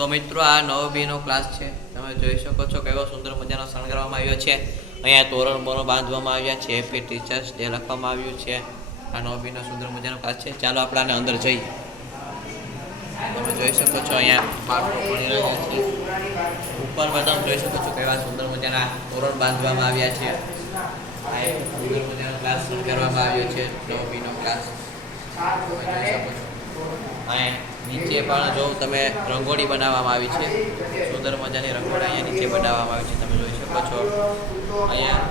તો મિત્રો આ 9B નો ક્લાસ છે. તમે જોઈ શકો છો કેવો સુંદર મજાનો શણગારવામાં આવ્યો છે. અહીંયા તોરણ બોરણ બાંધવામાં આવ્યા છે. હેપી ટીચર્સ ડે લખવામાં આવ્યું છે. આ 9B નો સુંદર મજાનો ક્લાસ છે. ચાલો આપણે અંદર જઈએ. તમે જોઈ શકો છો અહીંયા બાળકો ભણી રહ્યા છે. ઉપરમાં તમે જોઈ શકો છો કેવા સુંદર મજાના તોરણ બાંધવામાં આવ્યા છે. આ એક સુંદર મજાનો ક્લાસ શણગારવામાં આવ્યો છે. 9B નો ક્લાસ તમે જોઈ શકો છો. અહીંયા નીચે પણ જો તમે રંગોળી બનાવવામાં આવી છે. સુંદર મજાની રંગોળી અહીંયા નીચે બનાવવામાં આવી છે. તમે જોઈ શકો છો. અહીંયા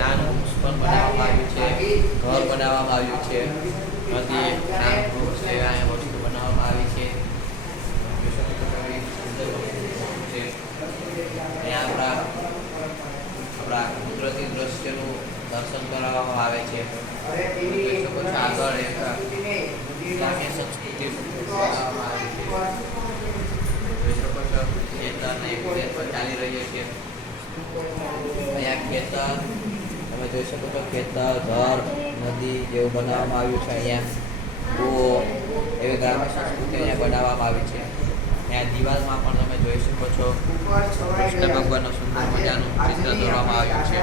નાનું પણ બનાવવામાં આવ્યું છે. ઘર બનાવવામાં આવ્યું છે. નદી નાનું વૃક્ષ છે. અહીંયા વસ્તુ બનાવવામાં આવી છે. અહીંયા આપણા કુદરતી દ્રશ્યનું દર્શન કરાવવામાં આવે છે. જોઈ શકો છો આગળ એક ગ્રામ્ય સંસ્કૃતિ બનાવવામાં આવી છે. જોઈ શકો છો ખેતરને ખેતર પર ચાલી રહ્યો છે. અહીંયા ખેતર તમે જોઈ શકો છો ખેતર ઘર નદી જેવું બનાવવામાં આવ્યું છે. અહીંયા કૂવો એવી ગ્રામ્ય સંસ્કૃતિ અહીંયા બનાવવામાં આવી છે. અહીંયા દિવાલમાં પણ તમે જોઈ શકો છો કૃષ્ણ ભગવાનનું સુંદર મજાનું ચિત્ર દોરવામાં આવ્યું છે.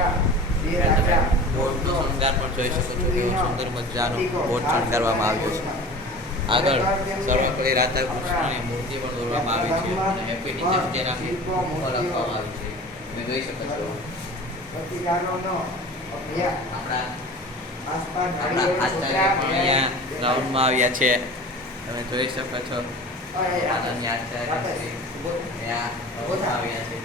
તમે બોટનો શણગાર પણ જોઈ શકો છો કેવો સુંદર મજાનો બોટ શણગારવામાં આવ્યો છે. આગળ સર્વપલ્લી રાધા કૃષ્ણની મૂર્તિ પણ દોરવામાં આવી છે અને હેપી ટીચર્સ ડે ના લખવામાં આવી છે. તમે જોઈ શકો છો આપણા આચાર્ય પણ અહીંયા ગ્રાઉન્ડમાં આવ્યા છે. તમે જોઈ શકો છો આનંદની આચાર્ય અહીંયા આવ્યા છે.